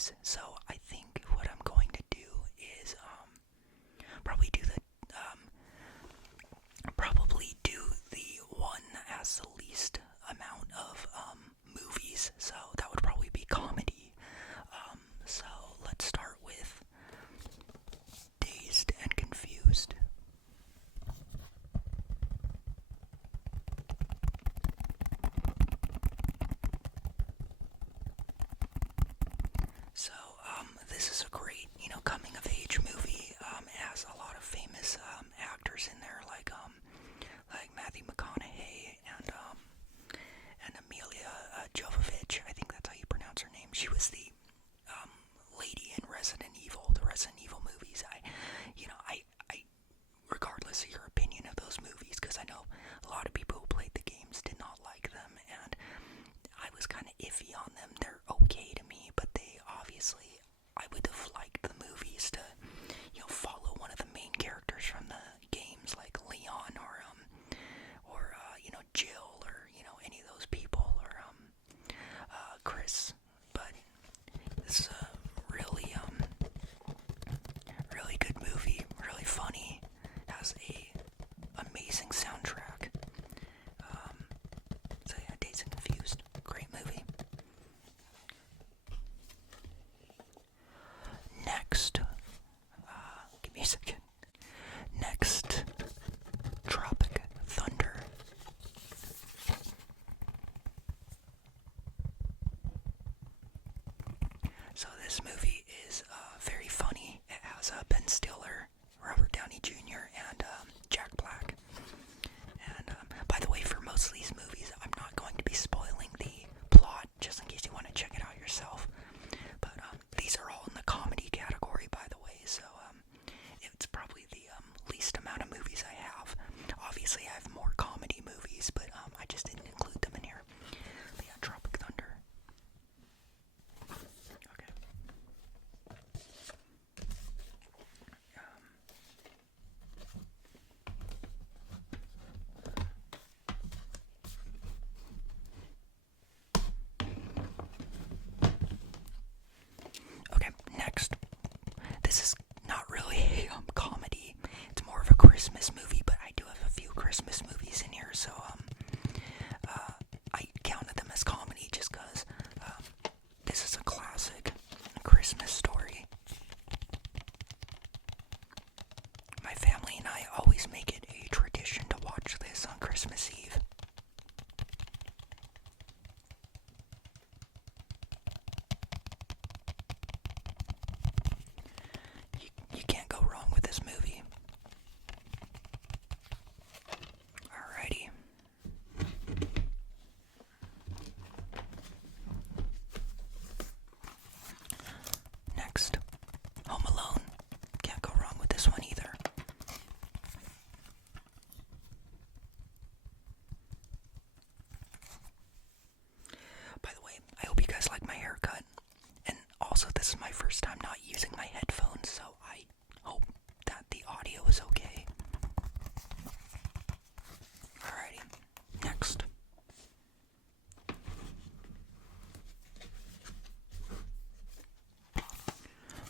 movies. So I think what I'm going to do is probably do the one that has the least amount of movies. So that would probably be comedy. So let's start with Dazed and Confused. So, this is a great, coming of age movie. It has a lot of famous actors in there, like Matthew McConaughey and Amelia Jovovich. I think that's how you pronounce her name. She was the lady in the Resident Evil movies. I regardless of your opinion of those movies, because I know a lot of people who played the games did not like them, and I was kind of iffy on them. They're okay to me, but obviously, I would have liked the movies to, follow one of the main characters from the games, like Leon or Jill, or, any of those people, or, Chris. But this is a really, really good movie, really funny, has a amazing soundtrack. So yeah, Dazed and Confused, great movie. Next, give me a second. Next, Tropic Thunder. So this movie is very funny. It has Ben Stiller, Robert Downey Jr., and Jack Black. And by the way, for most of these movies, I'm not going to be spoiling the plot, just in case you want to check it out yourself. But these are all in the comedy category, by the way, so it's probably the least amount of movies I have. Obviously, I have more comedy movies, but I just didn't include them in here. But yeah, Tropic Thunder. Okay. Okay, next. This is not really a comedy. It's more of a Christmas movie, but I do have a few Christmas movies in here, so I counted them as comedy just because this is a classic Christmas story. My family and I always make it a tradition to watch this on Christmas Eve. You can't go wrong with this movie. Alrighty. Next, Home Alone. Can't go wrong with this one either. By the way, I hope you guys like my haircut. And also, this is my first time not using my headphones, so I hope that the audio is okay. Alrighty, next.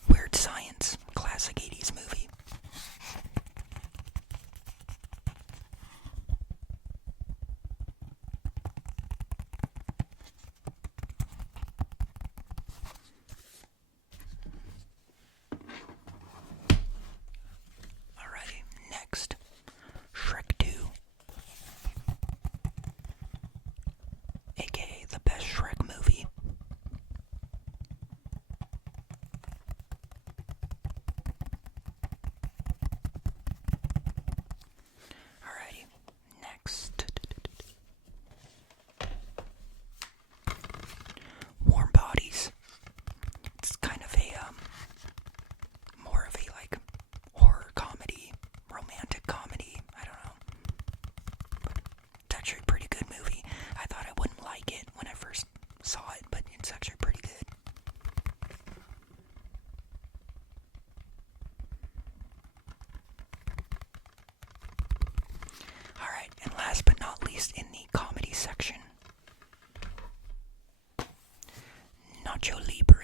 Weird Science, classic 80s movie. Alrighty, next. Shrek 2. AKA the best Shrek movie. Alrighty, next. Warm Bodies. It's kind of a, more of a, like, horror comedy, romantic comedy, I don't know. But it's actually a pretty good movie. I thought I wouldn't like it when I first saw it, but it's actually pretty good. Alright, and last but not least in the comedy section, Nacho Libre.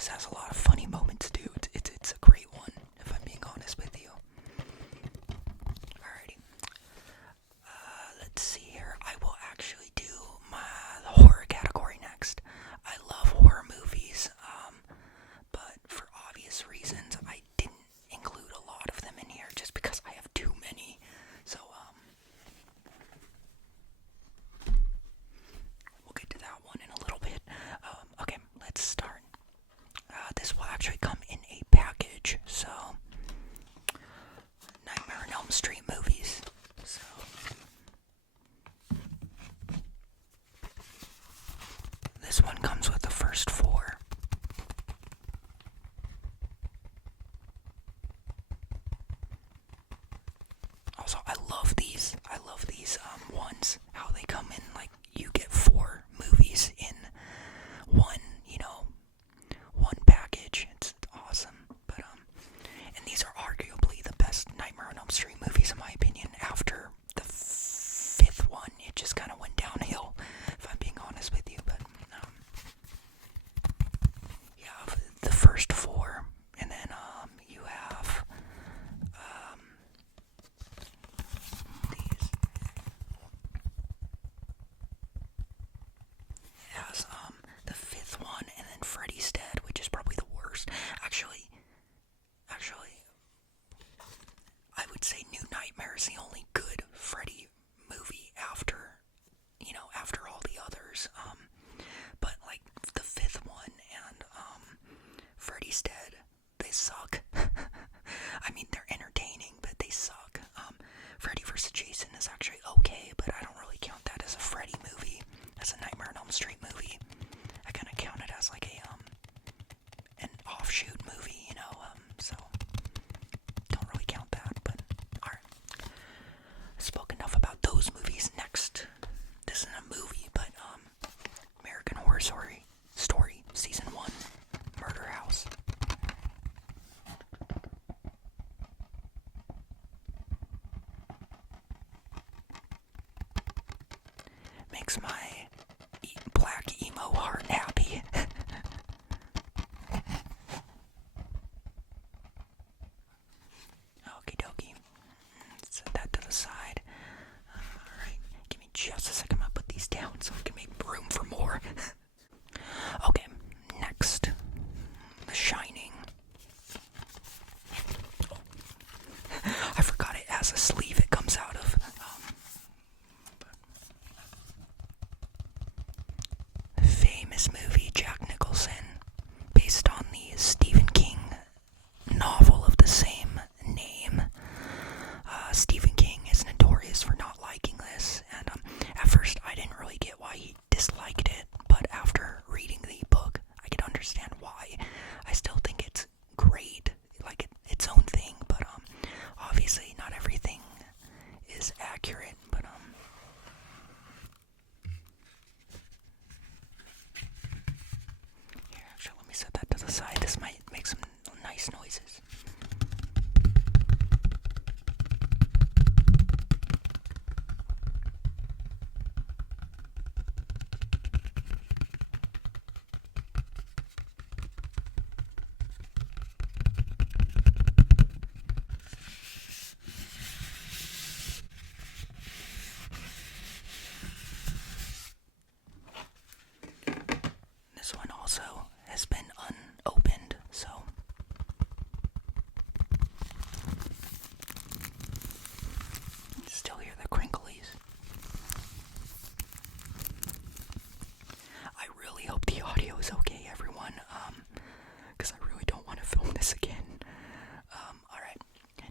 this has a lot of funny moments too. It's a great one, if I'm being honest with you. Alrighty. Let's see here. I will actually do the horror category next. I love horror movies, but for obvious reasons, I didn't include a lot of them in here just because I have too many. So, we'll get to that one in a little bit. Okay, let's start. This will actually come in a package, so Nightmare on Elm Street movies. So this one comes with the first 4. Also, I love these ones, how they come in, like, you get 4 movies in one, one package. It's awesome. But, and these are arguably the best Nightmare on Elm Street movies, in my opinion. After the 5th one, it just kind of went downhill, if I'm being honest with you. But, you have the first 4, and then, you have, these. It has, the 5th one, and then Freddy's Dead, which is probably the worst. Actually, I would say New Nightmare is the only good Freddy movie after all the others. But like the 5th one and Freddy's Dead, they suck. I mean, they're entertaining, but they suck. Freddy vs. Jason is actually okay, but I don't really count that as a Freddy movie, as a Nightmare on Elm Street movie. I kind of count it as like an offshoot movie, so don't really count that, but alright. I spoke enough about those movies. Next, this isn't a movie, but American Horror Story Season 1, Murder House. Makes my black emo heart happy. Okie dokie. Set that to the side. Alright, give me just a second. I'm gonna put these down so we can make room for more. Okay, next. The Shining. Oh. I forgot it has a sleeve it comes out of. Famous movie, Jack Nicholson, based on the Stephen King novel of the same name. Stephen King is notorious for not liking this, and at first I didn't really get why he disliked it, but after reading the book, I could understand why. I still think it's great, like its own thing, but obviously not everything is accurate, but here, actually, let me set that to the side. This might make some nice noises. This one also has been unopened, so still hear the crinklies. I really hope the audio is okay, everyone, because I really don't want to film this again. Alright,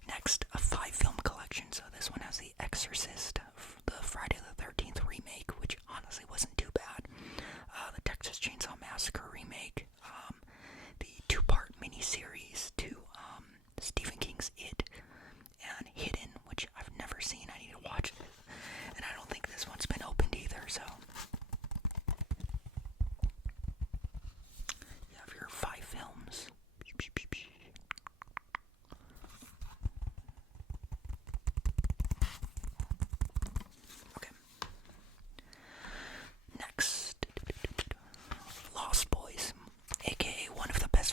next, a 5-film collection. So this one has The Exorcist, the Friday the 13th remake, which honestly wasn't too bad. The Texas Chainsaw Massacre remake, the 2-part miniseries to Stephen King's It, and Hidden, which I've never seen. I need to watch it, and I don't think this one's been opened either, so you have your 5 films. Okay. Next, Lost Boys, aka one of the best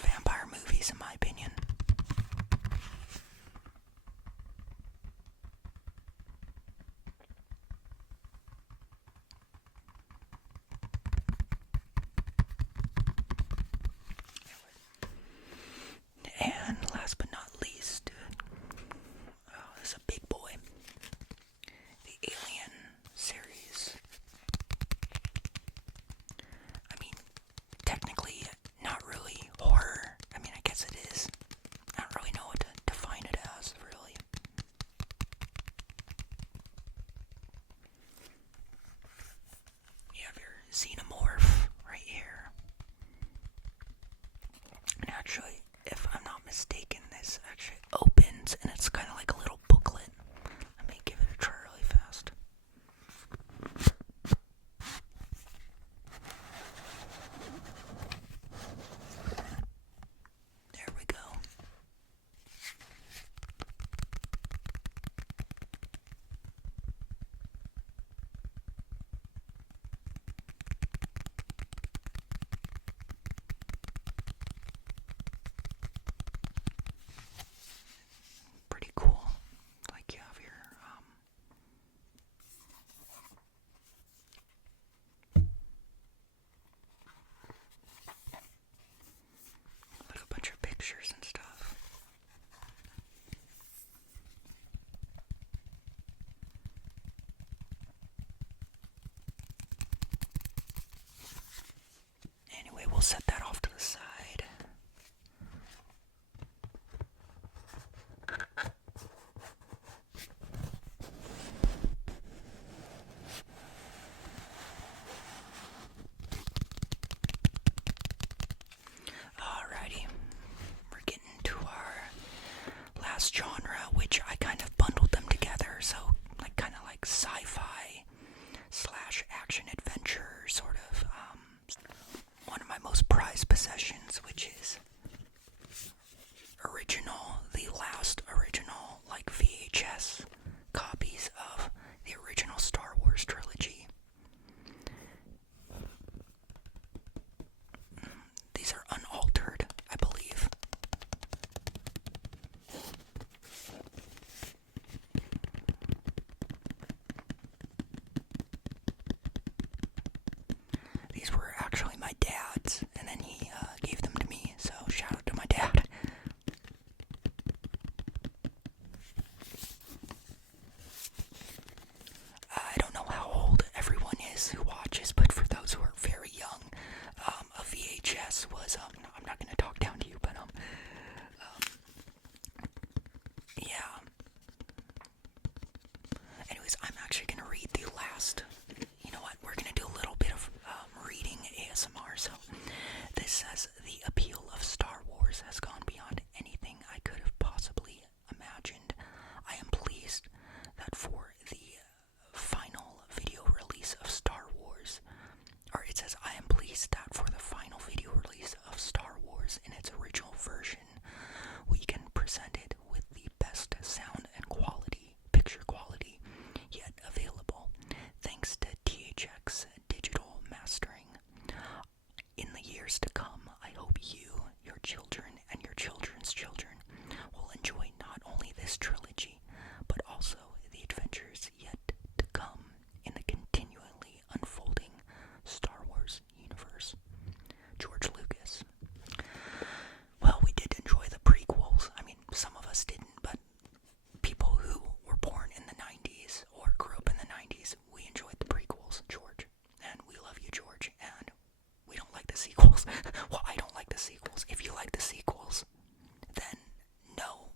Actually, if I'm not mistaken, this actually opens and it's kind of like a little booklet. Let me give it a try really fast. There we go. Pretty cool. Like you have your like a bunch of pictures and stuff. Anyway, we'll set that off to the side. Alrighty, we're getting to our last genre, which I kind of bundled them together, so like kind of like sci-fi slash action adventure sort of one of my most prized possessions, which is the last original like VHS copies of the original Star Wars trilogy. These are unaltered, I believe. These were actually my dad's, and then he gave them to me, so shout out to my dad. I don't know how old everyone is who watches, but for those who are very young, a VHS was, I'm not going to talk down to you, but, yeah. Anyways, I'm actually going to read the last, you know what, we're going to do a little bit of reading ASMR, so this says, the appeal of Star Wars has gone beyond anything I could have possibly imagined. I am pleased that for the final video release of Star Wars, or it says, I am pleased that for the final video release of Star Wars in its original version, we can present it with the best sound and picture quality, yet available, thanks to THX digital mastering. In the years to come, I hope you, your children, and your children's children will enjoy not only this trilogy, but also the adventures yet to come in the continually unfolding Star Wars universe. George Lucas. Well, we did enjoy the prequels. I mean, some of us didn't, but people who were born in the 90s or grew up in the 90s, we enjoyed the prequels, George. And we love you, George, and we don't like the sequels. Well, I don't like the sequels. If you like the sequels, then no,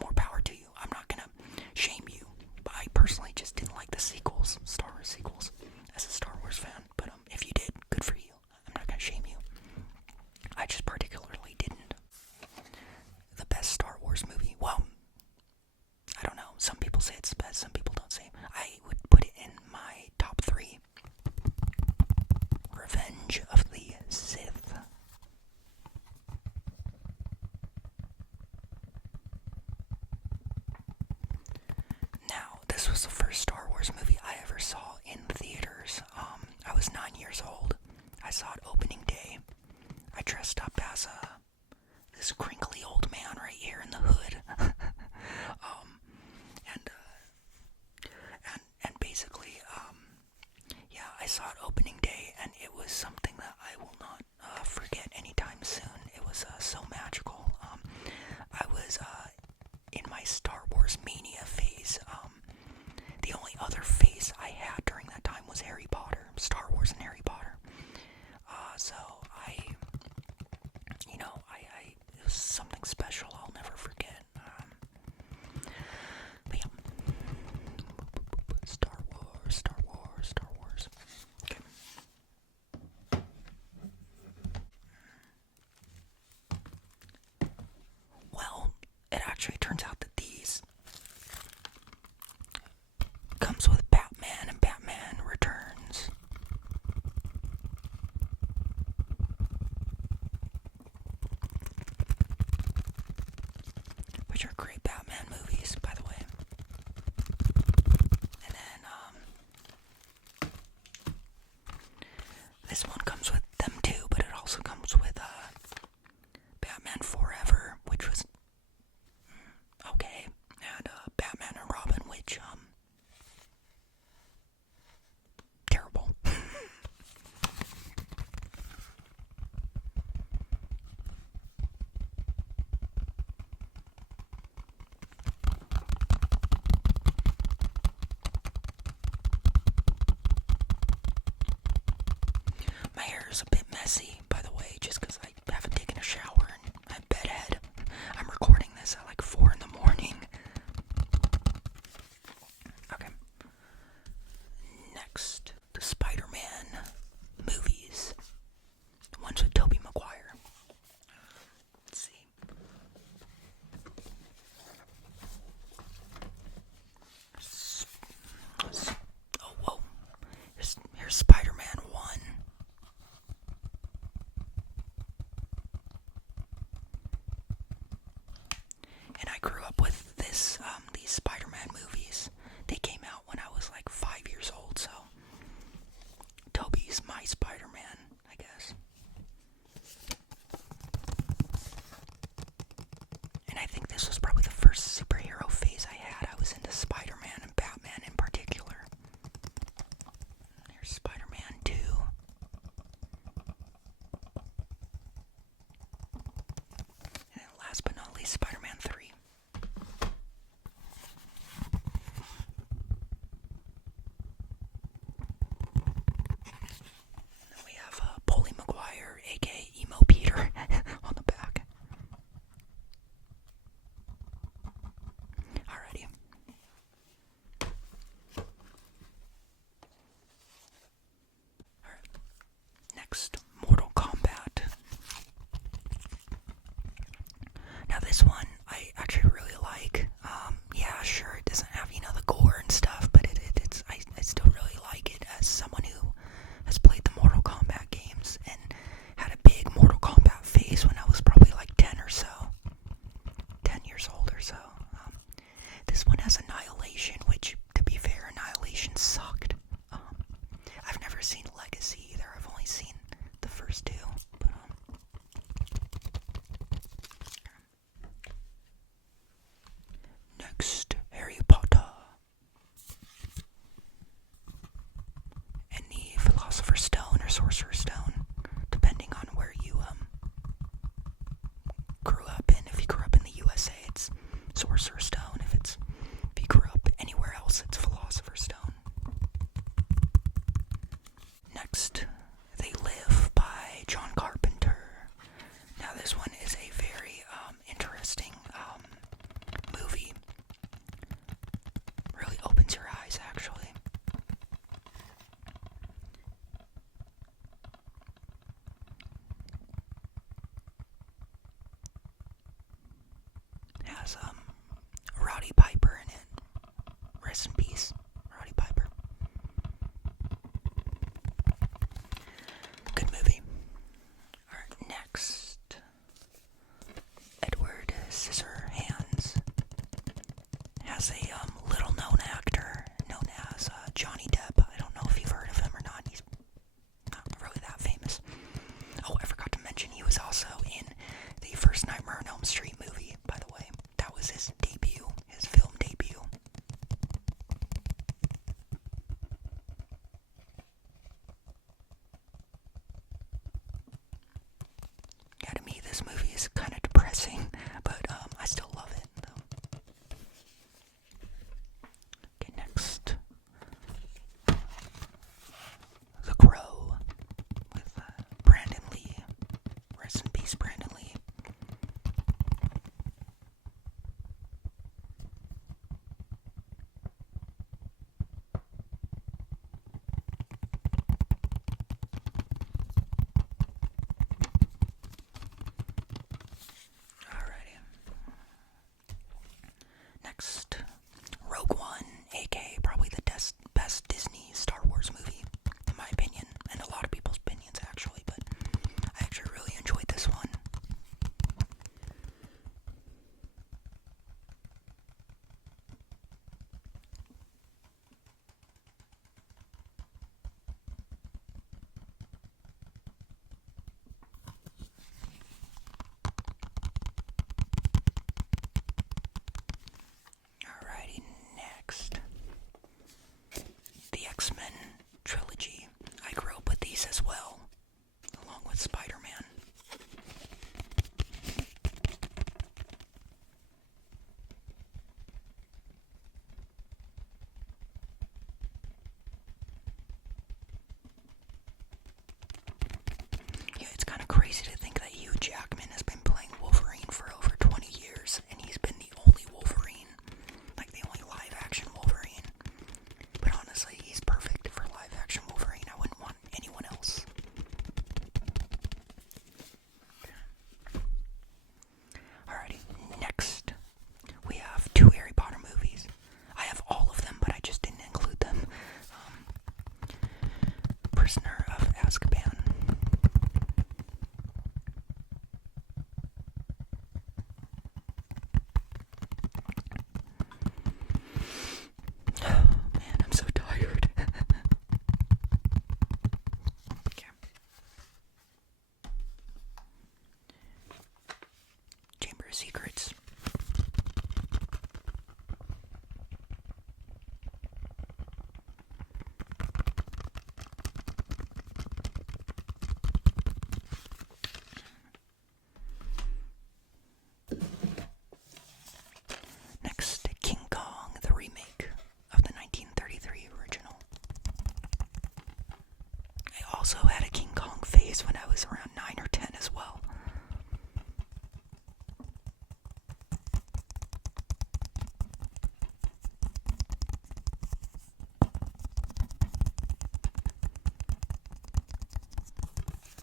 more power to you. I'm not gonna shame you, but I personally just didn't like the sequels, Star Wars sequels, as a Star Wars fan. But if you did, good for you. I'm not gonna shame you. I just particularly didn't. The best Star Wars movie, well, I don't know. Some people say it's the best, some people don't say. I would put it in my top 3. Revenge of the Sith. Now, this was the first Star Wars movie I ever saw in theaters. I was 9 years old. I saw it opening day. I dressed up as this crinkly old man right here in the hood. And basically, yeah, I saw it opening day, and it was something that I will not forget anytime soon. It was so magical. I was in my Star Wars mania phase. The only other phase I had during that time was Harry Potter, Star Wars and Harry Potter. So it was something special I'll never forget. But yeah. Star Wars. Okay. turns out that these comes with Batman and Batman Returns. Which are great Batman movies, by the way. And then, this one comes with them too, but it also comes with, Batman Forever, which was okay, and, Batman and Robin, which, terrible. My hair is a bit messy, by the way, just because I haven't taken a shower and I'm bedhead. I'm recording this at like 4 in the morning. Okay. Next, the Spider-Man movies. The ones with Tobey Maguire. Let's see. Oh, whoa. Here's Spider-Man 1. And I grew up with these Spider-Man movies. They came out when I was like 5 years old, so Tobey's my Spider-Man, I guess. And I think this was probably the first superhero phase I had. I was into Spider-Man and Batman in particular. There's Spider-Man 2. And then last but not least, Spider-Man 3. And then we have Polly Maguire, aka Emo Peter, on the back. Alrighty. Alright. Next, Mortal Kombat. Now this one, I actually really like. Yeah, sure, it doesn't have, the gore and stuff, but I still really like it as someone who has played the Mortal Kombat games and had a big Mortal Kombat phase when I was probably like 10 or so. 10 years old or so. This one has Annihilation, which, to be fair, Annihilation sucked. I've never seen Legacy either. I've only seen the first two. But, next, Harry Potter. And the Philosopher's Stone or Sorcerer's Stone, depending on where you grew up in. If you grew up in the USA, it's Sorcerer's Stone. If you grew up anywhere else, it's Philosopher's Stone. Next, They Live by John Carpenter. Now this one is a very interesting movie. Really opens your eyes, actually. It has Roddy Piper in it. Rest in peace, Roddy Piper. Good movie. Alright, next. Edward Scissorhands has a little known actor known as Johnny Depp. I don't know if you've heard of him or not. He's not really that famous. Oh, I forgot to mention he was also in the first Nightmare on Elm Street movie, by the way. That was his secrets. Next, King Kong, the remake of the 1933 original. I also had a King Kong phase when I was around 9 or 10 as well.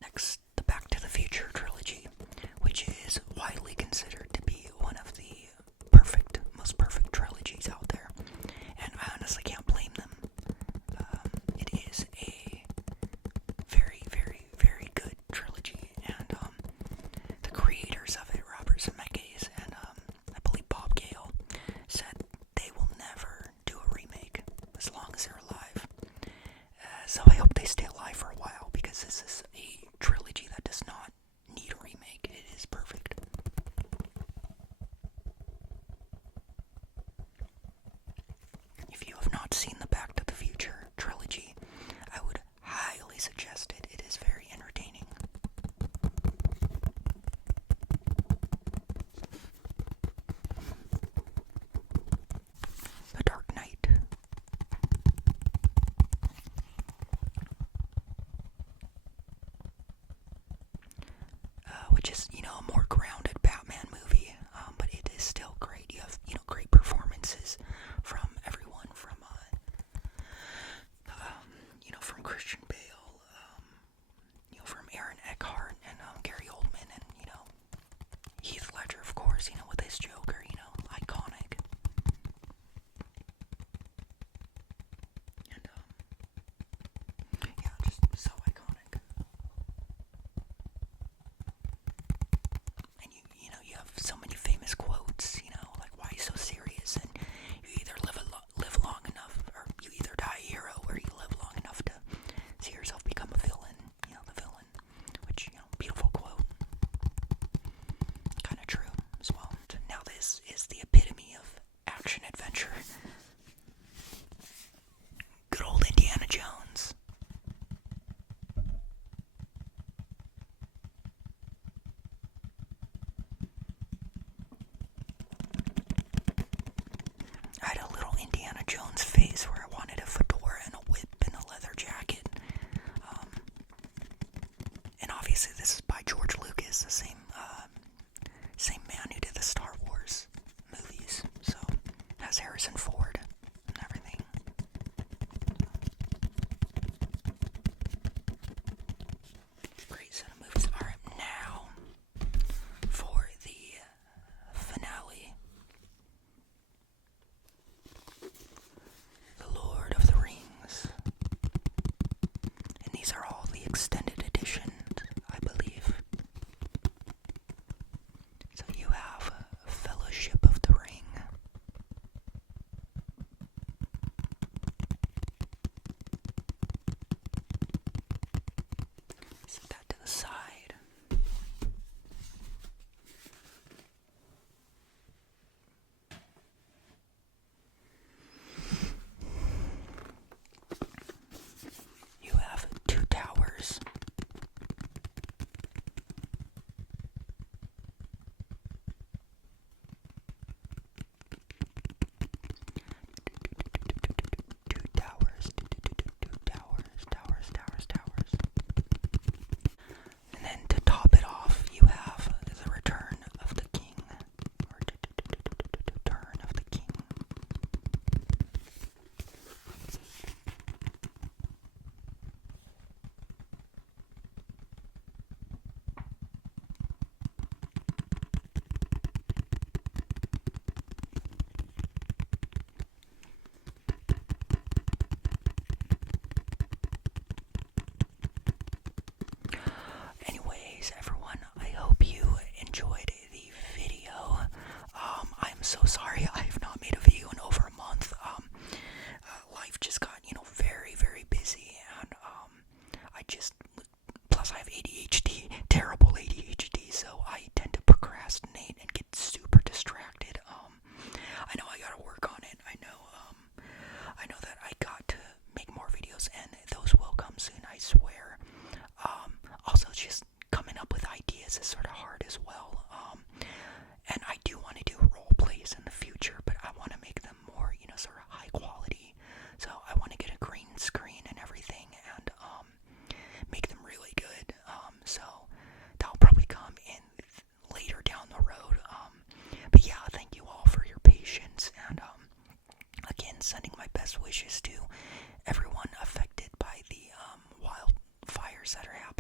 Next, the Back to the Future trilogy, which is widely considered to be one of the most perfect trilogies out there, and I honestly can't blame them. It is a very, very, very good trilogy, and the creators of it, Robert Zemeckis and I believe Bob Gale, said they will never do a remake as long as they're alive. So I hope they stay alive for a while, because this is a trilogy that does not need a remake. It is perfect. If you have not seen the Back to the Future trilogy, I would highly suggest it. It is very entertaining. The Dark Knight. Which is, a more grounded Batman movie, but it is still great. You have, great performances from everyone, from from Christian Bale, from Aaron Eckhart and Gary Oldman, and Heath Ledger, of course, with his Joker, iconic. And yeah, just so iconic. And you have so many famous quotes, like, why are you so serious? And you either live long enough, or you either die a hero, or you live long enough to see yourself become a villain. The villain, which, beautiful quote. Kind of true as well. Now this is the epitome of action adventure. Good old Indiana Jones. I had a little Indiana Jones phase where I wanted a fedora and a whip and a leather jacket. And obviously this is by George Lucas, the same man who did the Star Wars movies. So, has Harrison Ford and everything. Great set of movies. Alright, now for the finale. The Lord of the Rings. And these are all the extended editions, I believe. So you have Fellowship of the Ring. Set that to the side. You have Two Towers. Towers. And then to top it off, you have the Return of the King. Or Return of the King. Anyways, everyone, I hope you enjoyed the video. I'm so sorry I have not made a video in over a month. Life just got, very, very busy, and plus I have ADHD, terrible ADHD, so I tend to procrastinate and get is sort of hard as well. And I do want to do role plays in the future, but I want to make them more, sort of high quality. So I want to get a green screen and everything, and make them really good. So that'll probably come in later down the road. But yeah, thank you all for your patience, and again, sending my best wishes to everyone affected by the wildfires that are happening.